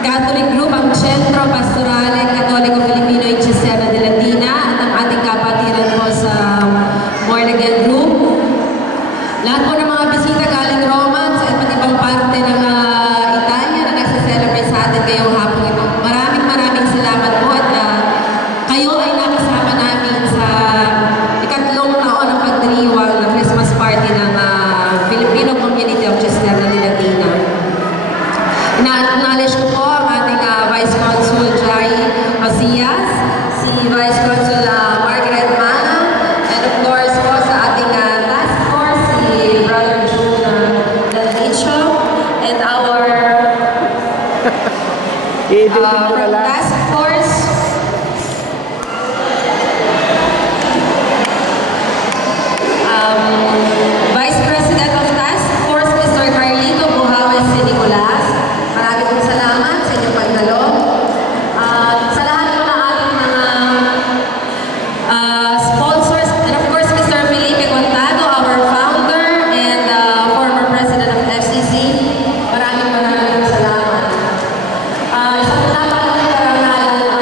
Catholic Group, ang Centro Pastorale Katoliko Filipino in Cisterna de Latina, at ang ating kapatiran po sa Born Again Group. Lahat po ng mga bisita galing Roma sa iba't ibang parte ng Italia na nagsa-celebrate sa atin ngayong hapon ito. Maraming salamat po at kayo ay nakasama namin sa ikatlong taon ng pagdiriwang ng Christmas party ng Filipino Community of Cisterna de Latina. Ina-acknowledge ko po ang ating Vice Consul Jai Macias, si Vice Consul Margaret Mana, and of course po sa ating task force, si Brother June Daldicho, and our from task force, Vice President of Task Force, Mr. Carlito Buhawe Nicolas. Maraming pong salamat sa inyong pagdalo. Sa lahat ng ating mga sponsors, and of course, Mr. Felipe Contado, our founder and former president of FCC. Maraming salamat. Sa napakagandang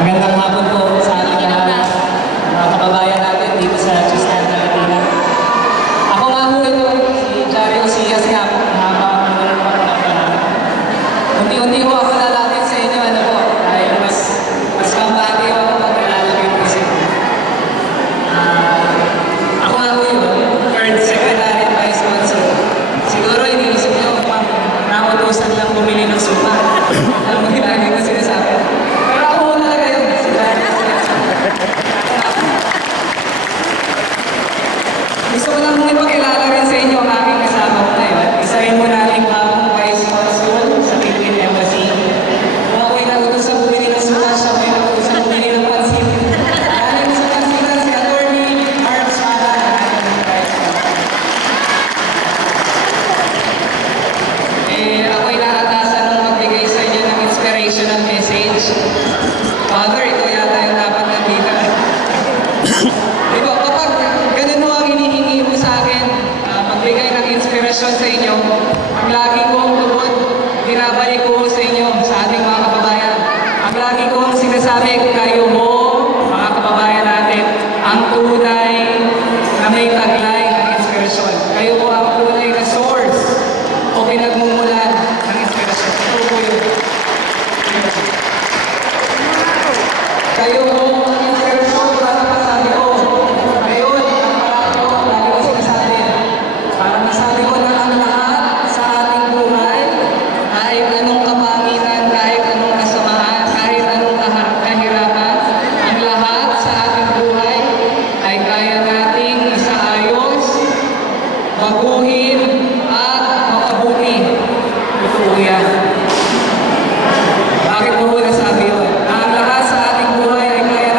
Magandang hapon po sa ating lahat, mga kababayan natin dito sa Chester na Latina. Ako nga po ito, si Jario Siyas nga po, habang nanonood pa ng panahon. Unti-unti ko ako lalapit sa inyo, ano po, dahil mas kampante ako pag nalalagay po sa inyo. Ako nga po yun, third secretary at vice consul. Siguro iniisip nyo, nakutusan lang bumili ng supa. Alam mo, ginagay ko sinasabi. Pero ako talaga yun, si Jario Siyas. Gusto ko lang ipakilala rin sa inyo ang aking kasama ko ngayon. Isa rin mo nating bagong vice consul sa Philippine Embassy. Kung ako'y nautos sa bumili ng suka, siya may nautos sa bumili ng pansit. Dahil sa pansitan si Atty. Mark Sara, ating vice consul. Ako'y nakatasan ng magbigay sa inyo ng inspirational message. Father, ito yata yung dapat nandito. Diba, kapag ganun mo ang hinihingi mo sa akin, magbigay ng inspirasyon sa inyo, ang lagi kong tubod, binabalik ko sa inyo, sa ating mga kababayan. Ang lagi kong sinasabi, kayo mo, mga kababayan natin, ang tunay na may taglay ng inspirasyon. Kayo mo ang tunay na source o pinagmumulan ng inspirasyon. Ito po yun. Kayo mo ang inspirasyon para masabi ko. Ngayon, ang parang ko, lagi ko sinasabi, para masabi ko na ang lahat sa ating buhay, kahit anong kapangitan, kahit anong kasamaan, kahit anong kahirapan, ang lahat sa ating buhay ay kaya nating isaayos, baguhin, at makabuti. Ito yan. Bakit mo nasabi yun? Na ang lahat sa ating buhay ay kaya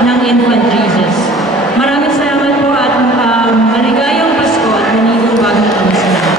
ng Infant Jesus. Maraming salamat po at maligayang Pasko at manigong bagong taon sa lahat.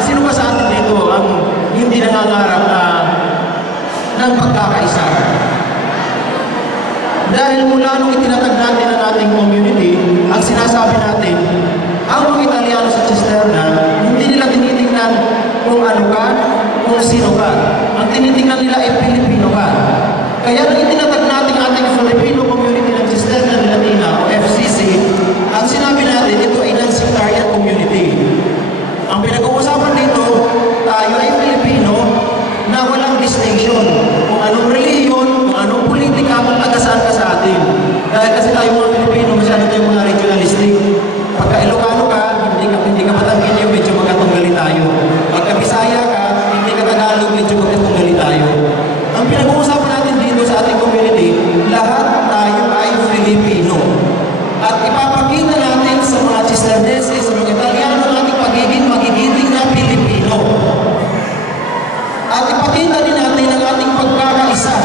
Sino ba sa atin dito ang hindi nangangarap ng pagkakaisa? Dahil mula nung itinatag natin ang ating community, ang sinasabi natin, ang mga Italiano sa Cisterna, hindi nila tinitingnan kung ano ka, kung sino ka. Ang tinitingnan nila ay Pilipino ka. Kaya nung itinatag natin ang ating Filipino community ng Cisterna de Latina o FCC, ang sinabi natin, ito ay non-sectarian community. Ang pinag-uusapan dito, tayo ay Pilipino na walang distinction. Kung anong reliyon, kung anong politika, kung taga-saan ka sa atin. Dahil kasi tayo mga Pilipino, masyado tayo mga regionalistic. Pagka Ilocano ka, hindi ka Batangueño, medyo magkatunggali tayo. Pagka Bisaya ka, hindi ka Tagalog, medyo magkatunggali tayo. Ang pinag-uusapan natin dito sa ating community, lahat tayo ay Filipino. At ipapakita natin sa mga Cisterneses, sa mga Italiano, ang ating magigiting na Pilipino. At ipakita din natin ang ating pagkakaisa.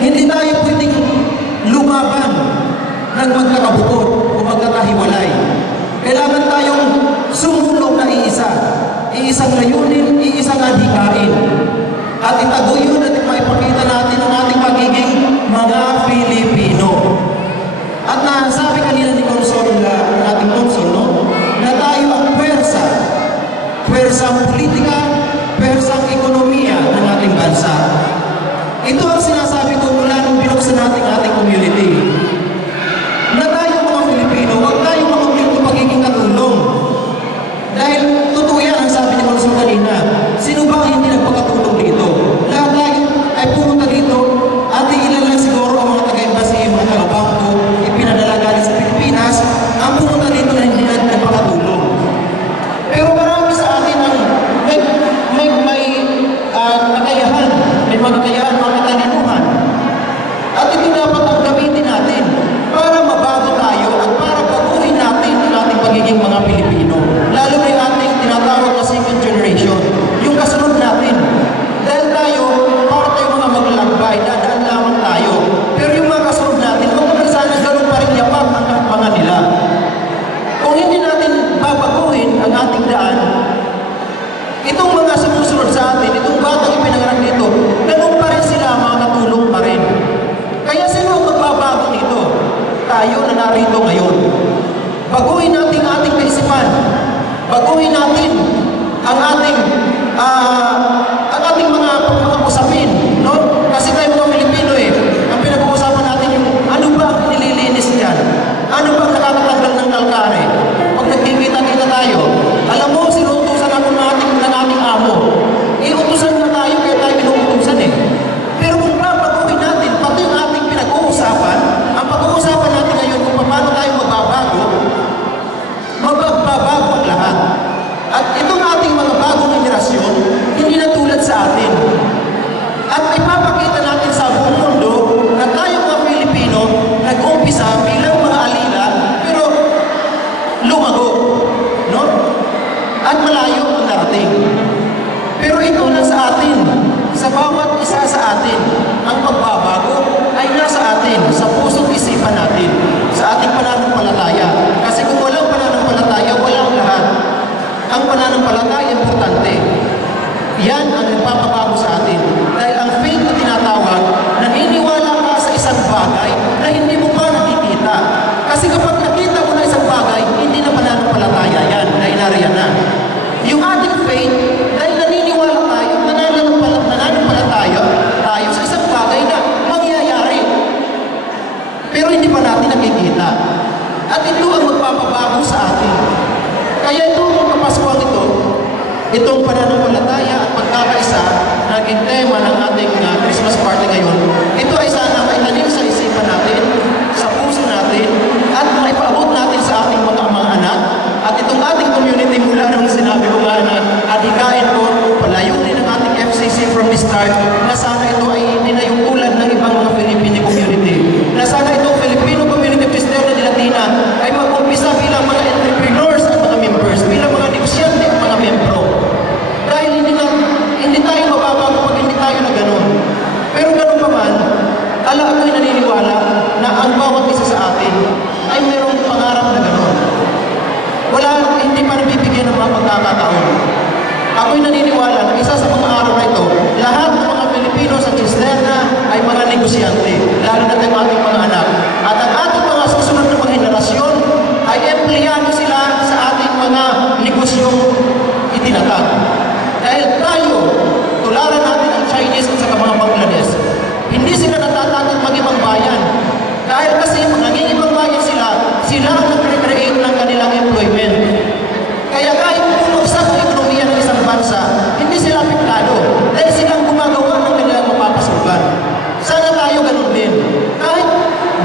Hindi tayo pwedeng lumaban ng magkakabukod o magkakahiwalay. Kailangan tayong sumulong na iisa. Iisang layunin, iisang adhikain. At itaguyod at maipakita natin ang ating pagiging mga Pilipino. At nasabi kanina ni Consul, ating Consul, no? Na tayo ang pwersang politika, pwersang ekonomiya ng ating bansa. Ito ang sinasabi ko mula nung binuksan natin ating community. Na tayo mga Pilipino, huwag tayong mamagyan ng pagiging katulong. Dahil totoo yan ang sabi ni Consul kanina, sino ba ang hindi nagpakatulong dito? Lahat tayo ay pumunta dito at ilan lang siguro ang mga taga-embassy, mga taga-bangko, ipinadala galing sa Pilipinas, ang pumunta dito na hindi nagpakatulong. Pero marami sa atin ang may kakayahan, may mga kakayahan, mga katalinuhan. At ito dapat ang gamitin natin para mabago tayo at para baguhin natin ang ating pagiging mga Pilipino. Lalo na yung ating tinatawag na second generation, yung kasunod natin. Dahil tayo, para tayo mga maglalakbay, dadaan lamang tayo. Pero yung mga kasunod natin, kung naman sana gano'n pa rin yapak ang kapangan nila. Kung hindi natin babaguhin ang ating daan, itong mga sumusunod sa atin, itong batang ipinanganak dito, ganun pa rin sila, mga katulong pa rin. Kaya sino ang magbabago dito? Tayo na narito ngayon. Baguhin natin ang ating kaisipan. Baguhin natin ang ating mga usapin, no? Kasi tayo mga Pilipino ang pinag-uusapan natin yung ano ba ang nililinis niyan? Ano ba ang nakakatanggal ng kalkare? Pag nagkikita-kita tayo, alam mo, sinutusan ako ng ating amo. Iutusan na tayo kaya tayo inuutusan Pero kung babaguhin natin, pati yung ating pinag-uusapan, ang pag-uusapan natin ngayon kung paano tayo magbabago ang lahat. At Pero hindi pa natin nakikita. At ito ang magpapabago sa atin. Kaya ito ang kapaskuhan ito, itong pananampalataya at pagkakaisa, naging tema ng ating Christmas party ngayon. Ito ay sana maitanim sa isipan natin, sa puso natin, at maipaabot natin sa ating mga anak. At itong ating community mula nung sinabi ko nga na adhikain ko, palayunin ang ating FCC from the start, na sana ito ay ninayungkulan ng ibang mga Filipino community. Na sana itong Filipino community Cristiana de Latina ay mag-umpisa bilang mga entrepreneurs at mga members, bilang mga negosyante at mga membro. Dahil hindi tayo mababago pag hindi tayo na ganun. Pero ganun pa man, ako'y naniniwala na ang bawat isa sa atin ay mayroong pangarap na ganun. Hindi pa nabibigyan ng mga pagkakataon. Ako'y naniniwala na isa sa mga araw na ito, lahat ng mga Pilipino sa Cisterna ay mga negosyante, lalo na ang ating mga anak. At ang ating mga susunod na mga henerasyon ay empleyado sila sa ating mga negosyong itinatag. Dahil tayo, tularan natin ang Chinese at saka mga Bangladesh, hindi sila natatakot mag-ibang bayan. Dahil kasi nangingibang bayan sila ang nag-create ng kanilang employment. Kaya kahit bumagsak ang ekonomiya ng isang bansa, hindi sila apektado dahil silang gumagawa ng kanilang mapapasukan. Sana tayo ganun din. Kahit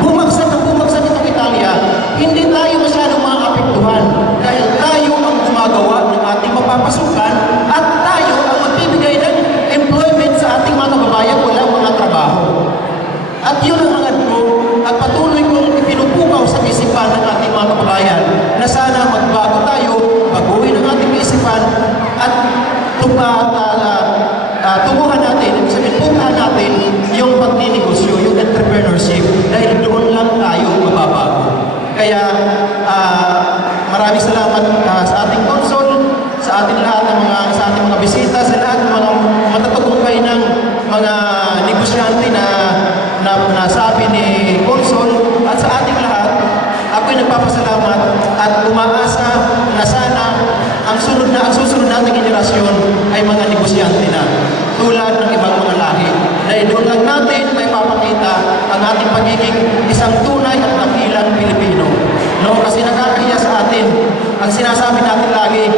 bumagsak itong Italia, hindi tayo masyadong maapektuhan dahil tayo ang gumagawa ng ating mapapasukan at tayo ang magbibigay ng employment sa ating mga kababayan walang mga trabaho. At yun ang hangad ko at patuloy kong ipinupukaw sa isipan ng ating mga kababayan na sana magbago tayo, baguhin ang ating isipan at tubuhan natin, puntahan natin yung pagninegosyo, yung entrepreneurship dahil doon lang tayo mababago. Kaya maraming salamat sa ating konsul, sa ating lahat ng sa ating mga bisita, sa lahat ng mga matatagumpay ng mga negosyante na nasabi ni konsul at sa ating lahat. Ako'y nagpapasalamat at umaasa na sana ang susunod nating henerasyon ay mga negosyante na tulad ng ibang mga lahi. Dahil doon lang natin may papakita ang ating pagiging isang tunay at dakilang Pilipino. No, kasi nakakahiya sa atin ang sinasabi natin lagi,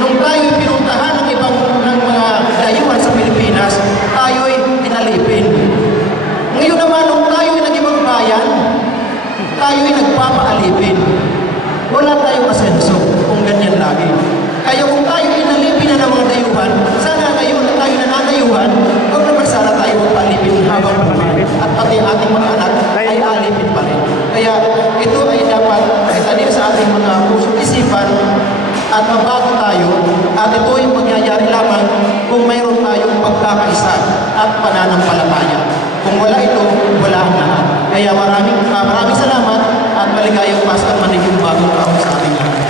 nung tayo pinuntahan ng ibang mga dayuhan sa Pilipinas, tayo'y pinalipin. Ngayon naman, nung tayo'y nag-ibang bayan, tayo'y nagpapaalipin. Wala tayong asenso kung ganyan lagi. Kaya kung tayo inalipin na ng mga dayuhan, sana ngayon na tayo nananayuhan, huwag naman sana tayo magpalipin habang buhay. At pati ating mga anak ay alipin pa rin. Kaya ito ay dapat itanim sa ating mga pusong isipan at mabago tayo. At ito ay mangyayari lamang kung mayroon tayong pagkakaisa at pananampalataya. Kung wala ito, wala ang lahat. Kaya maraming salamat at maligayang Pasko at maniging bagong taon sa ating lahat.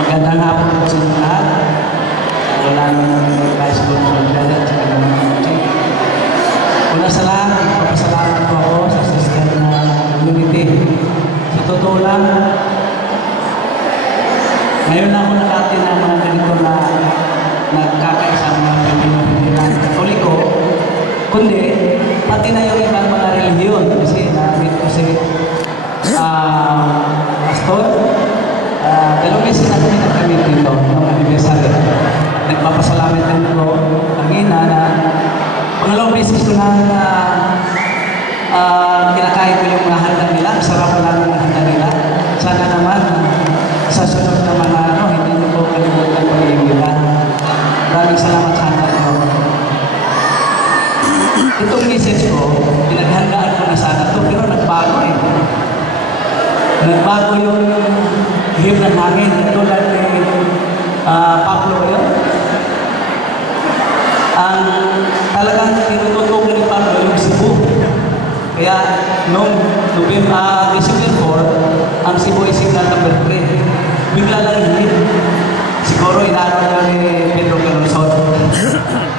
Magandang hapon po sa lahat. Wala nang high school for Janet sa kanyang una sa lahat, papasalamat po ako sa sister na community. Sa totoo lang, ngayon na ako nakati ng mga ganito na nagkakaisa ng mga Pilipino, hindi lang Katoliko, kundi pati na yung ibang mga relihiyon. Kasi namin ko si Pastor, dalawang beses na kami nagkamit dito ng anniversary. Nagpapasalamat din ko kanina na pangalawang beses ko na kinakain ko yung mga handa nila. Sarap ko namin ang handa nila. Sana naman sa sunod na mga hindi nyo po kalimutan pag-iimbita. Maraming salamat sa handa ko. Itong message ko, pinaghandaan ko na sana ito, pero nagbago eh. Nagbago yung him ng hangin, katulad ni Pablo yun. Ang talagang tinututukan ni Pablo yung Cebu. Kaya noong December 4, ang Cebu ay signal number 3. Bigla lang yun. Siguro inano niya ni Pedro Calonsod.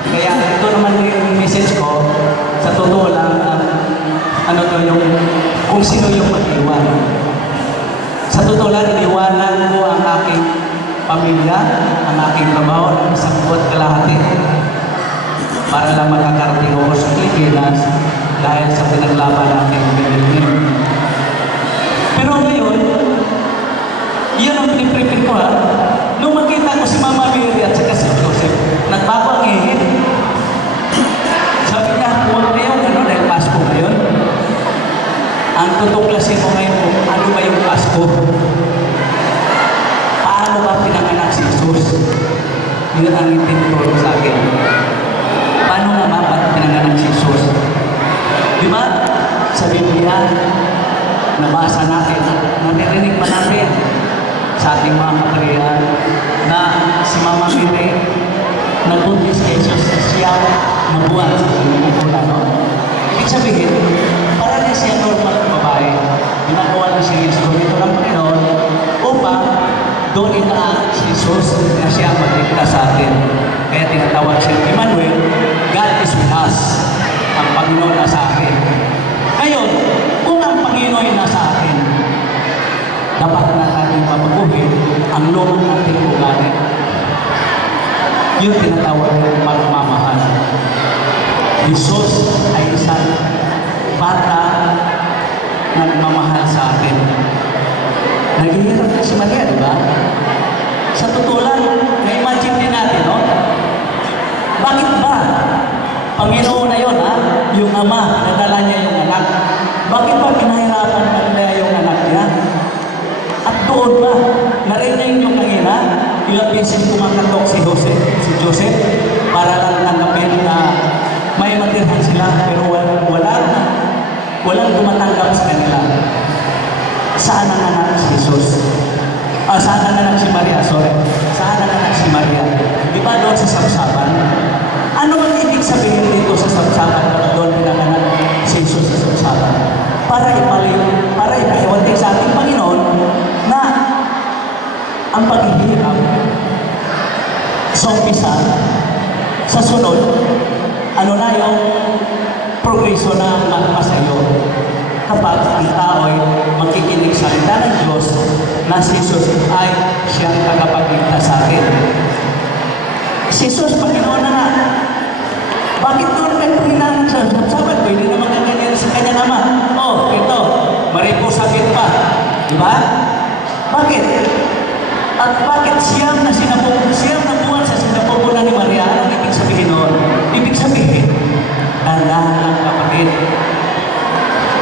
Kaya ito naman yung message ko, sa totoo lang, kung sino yung mag-iwan. Sa totoo lang, iniwanan ko ang aking pamilya ang aking trabaho ng isang buwan kalahati para lang makakarating ako sa Pilipinas dahil sa pinaglaban natin ng Pilipinas. Pero ngayon, yun ang piniprepare ko ha. Nung makita ko si Mama Mary at saka si Joseph, nagbago ang ihip. Sabi niya, huwag na yung ano, dahil Pasko ngayon. Ang tutuklasin mo ngayon kung ano ba yung Pasko. Paano ba pinanganak si Jesus? Yun ang itinuturo sa akin. Paano nga ba pinanganak si Jesus? Di ba? Sa Biblia, nabasa natin, naririnig pa natin sa ating mga kaparihan na si Mama Mary nagbuntis kay Jesus na siya nabuhat sa pinagkukulan. No? Ibig sabihin, para na siya normal na babae, ginagawa na siya instrumento ng Panginoon upang doon inaan si Jesus na siya magligtas sa atin. Kaya tinatawag siya Emmanuel, God is with us. Ang Panginoon na sa akin. Ngayon, kung ang Panginoon ay nasa akin, dapat na natin mapaguhin ang lumang ating ugali. Yung tinatawag ng pagmamahal. Jesus ay isang bata na nagmamahal sa atin. Naghihirap na si Maria, di ba? Sa totoo lang, na-imagine din natin, no? Bakit ba? Panginoon na yun, ha? Yung ama, nadala niya yung anak. Bakit ba pinahirapan na nila yung anak niya? At doon ba, narinig niyo kanina, ilang beses kumakatok si Joseph, para lang tanggapin na may matirhan sila, pero walang tumatanggap sa kanila. Saan ang anak si Jesus? Saan ang anak si Maria? Sorry. Saan ang anak si Maria? Di ba doon sa sabsaban? Ano ang ibig sabihin dito sa sabsaban na doon pinanganak si Jesus sa sabsaban? Para ipahiwanti sa ating Panginoon na ang paghihirap sa umpisa, sa sunod, ano na yung progreso na magpasayo kapag ang tao ay makikinig sa salita ng Diyos na si Jesus ay siyang tagapagligtas sa akin. Si Jesus, Panginoon na nga. Bakit doon kayo hinanang sa sabsaban? Pwede naman kaganyan sa kanyang ama. Oh, ito, mariposakit pa. Diba? Bakit? At bakit siyam na buwan sa sinapupunan ni Maria? Ang ibig sabihin noon? Ibig sabihin, dahan-dahan lang kapatid.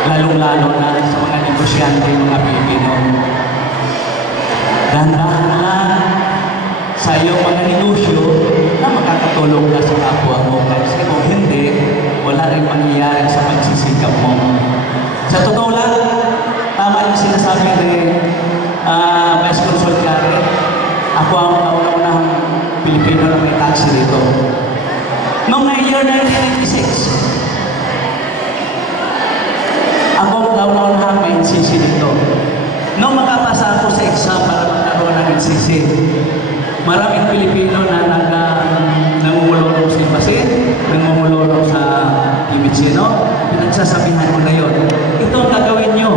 Lalong-lalo na sa mga negosyante, mga Pilipino. Dahan-dahan lang sa iyong mga negosyo na makakatulong ka sa kapwa mo. Kasi kung hindi, wala rin mangyayari sa pagsisikap mo. Sa totoo lang, tama yung sinasabi ni Vice Consul Gary. Ako ang kauna-unahang Pilipino na may taxi dito. Noong year 1996, ako ang kauna-unahang may NCC dito. Noong makapasa ako sa exam para magkaroon ng NCC, maraming Pilipino na nangungulong sa Ibase, nangungulong sa Ibitse, no? Pinagsasabihan ko na yun. Ito ang gagawin nyo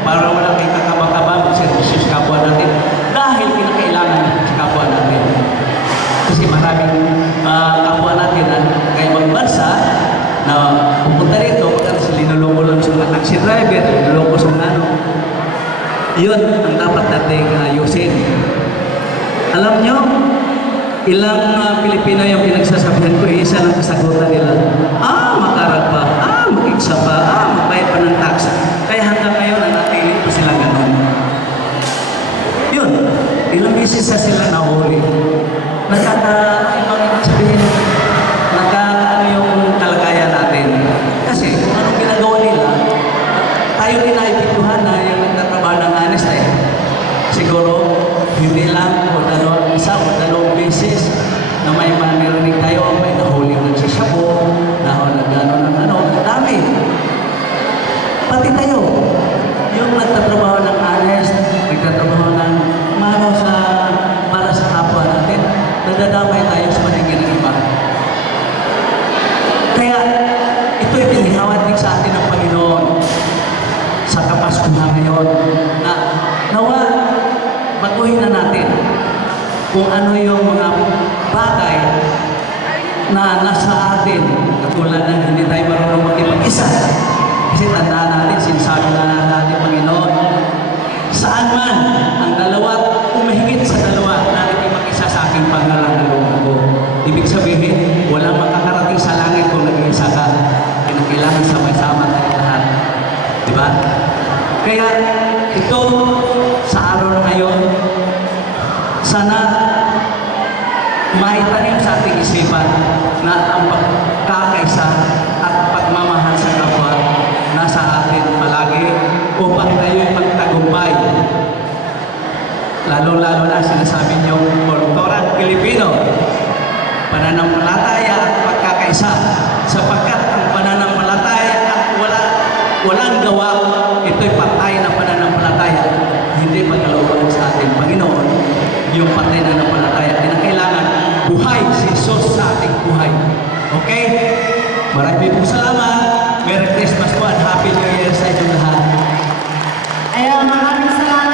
para wala kayong kakabang-kabang sa kapwa natin dahil pinakailangan sa kapwa natin. Kasi maraming kapwa natin na kaibang bansa na pupunta rito kasi linulong-ulong sa mga taxi driver, linulong sa mga ano. Yun ang dapat nating ayusin. Alam nyo, ilang Pilipino yung pinagsasabihan ko, isa lang kasagutan nila. Makarag pa, mag-igsa pa, magbayad pa ng tax. Kaya hanggang ngayon, nanatilit pa sila ganun. Yun, ilang beses na sila nahuli. Ibang sabihin, yung kalagayan natin. Kasi kung anong ginagawa nila, tayo din naipituhan na yung nagtatrabaho ng honest eh. Siguro, hindi lang isa o dalawang beses na may manirinig tayo, may nahuli ng sisabo, dami. Pati tayo, yung nagtatrabaho ng honest, nagtatrabaho ng para sa kapwa natin, nadadamay tayo sa paningin ng iba. Kaya, ito'y pinihawatig sa atin ng Panginoon sa Kapaskuhan ngayon na nawa, baguhin na natin. kung ano yung mga bagay na nasa atin, katulad na hindi tayo marunong makipag-isa. Kasi tandaan natin, sinasabi na natin, Panginoon, saan man ang dalawa, umahigit sa dalawa, natin mag-isa sa aking pangalan ng ko. Ibig sabihin, walang makakarating sa langit kung nag-iisa ka. Kailangan sama-sama tayo lahat. Diba? Kaya, ito, sa araw na ngayon, sana maitanim sa ating isipan na ang pagkakaisa at pagmamahal sa kapwa nasa atin palagi upang tayo'y magtagumpay. Lalo-lalo na sinasabi niyo, kulturang Pilipino, pananampalataya at pagkakaisa, sapagkat ang pananampalataya at walang gawa, ito'y patay na pananampalataya, hindi pagkalooban sa ating Panginoon. Yung patay na pananampalataya, kailangan buhay si Jesus sa ating buhay. Okay? Maraming po salamat. Merry Christmas po at Happy New Year sa inyong lahat. Maraming salamat